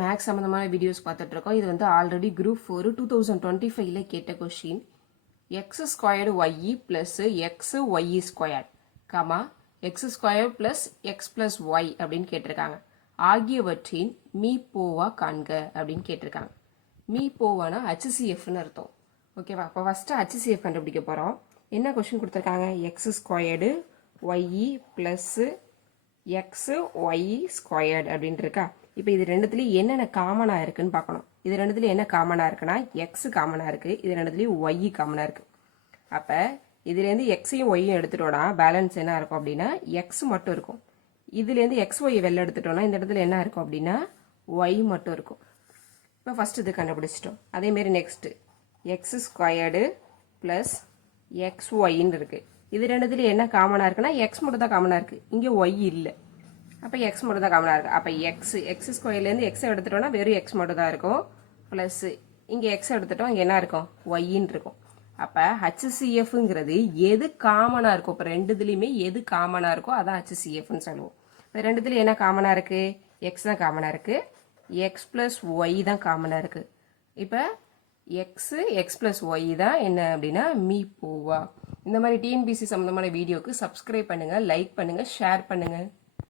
Maths சம்மந்தமான videos பார்த்துட்டு இருக்கோம். இது வந்து ஆல்ரெடி குரூப் 4 2025ல கேட்ட question. X squared y plus x y squared comma x square plus x plus y அப்படின்னு கேட்டிருக்காங்க. ஆகியவற்றின் மீ போவா காண்க அப்படின்னு கேட்டிருக்காங்க. மீ போவானா ஹச்சிசிஎஃப்னு அர்த்தம். ஓகேவா? அப்போ ஃபஸ்ட்டு ஹச்சிசிஎஃப் கண்டுபிடிக்க போகிறோம். என்ன கொஸ்டின் கொடுத்துருக்காங்க? X squared y plus x y squared அப்படின்னு இருக்கா. இப்போ இது ரெண்டுத்துலேயும் என்னென்ன காமனாக இருக்குன்னு பார்க்கணும். இது ரெண்டுத்துலேயும் என்ன காமனாக இருக்குன்னா எக்ஸ் காமனாக இருக்குது, இது ரெண்டுத்துலேயும் ஒய் காமனாக இருக்குது. அப்போ இதுலேருந்து எக்ஸையும் ஒய்யும் எடுத்துட்டோன்னா பேலன்ஸ் என்ன இருக்கும் அப்படின்னா எக்ஸ் மட்டும் இருக்கும். இதுலேருந்து எக்ஸ் ஒய் வெளில எடுத்துட்டோன்னா இந்த இடத்துல என்ன இருக்கும் அப்படின்னா ஒய் மட்டும் இருக்கும். இப்போ ஃபஸ்ட்டு இது கண்டுபிடிச்சிட்டோம். அதேமாரி next x squared plus x ஒய்ன்னு இருக்குது. இது ரெண்டுத்துலேயும் என்ன காமனாக இருக்குன்னா எக்ஸ் மட்டும் தான் காமனாக இருக்குது, இங்கே ஒய் இல்லை. அப்போ எக்ஸ் மட்டும் தான் காமனாக இருக்குது. அப்போ எக்ஸ் ஸ்கொயர்லேருந்து எக்ஸை எடுத்துட்டோம்னா வெறும் எக்ஸ் மட்டும் தான் இருக்கும். ப்ளஸ்ஸு இங்கே எக்ஸ் எடுத்துட்டோம், இங்கே என்ன இருக்கும் ஒய்ன்னு இருக்கும். அப்போ ஹச்சிசிஎஃப்ங்கிறது எது காமனாக இருக்கும். இப்போ ரெண்டுத்துலேயுமே எது காமனாக இருக்கோ அதான் ஹச்சிசிஎஃப்னு சொல்லுவோம். இப்போ ரெண்டுத்துலேயும் என்ன காமனாக இருக்குது? எக்ஸ் தான் காமனாக இருக்குது, எக்ஸ் ப்ளஸ் ஒய் தான் காமனாக இருக்குது. இப்போ எக்ஸ் ப்ளஸ் ஒய் தான் என்ன அப்படின்னா மீ போவா. இந்த மாதிரி டிஎன்பிசி சம்மந்தமான வீடியோக்கு சப்ஸ்கிரைப் பண்ணுங்கள், லைக் பண்ணுங்கள், ஷேர் பண்ணுங்கள்.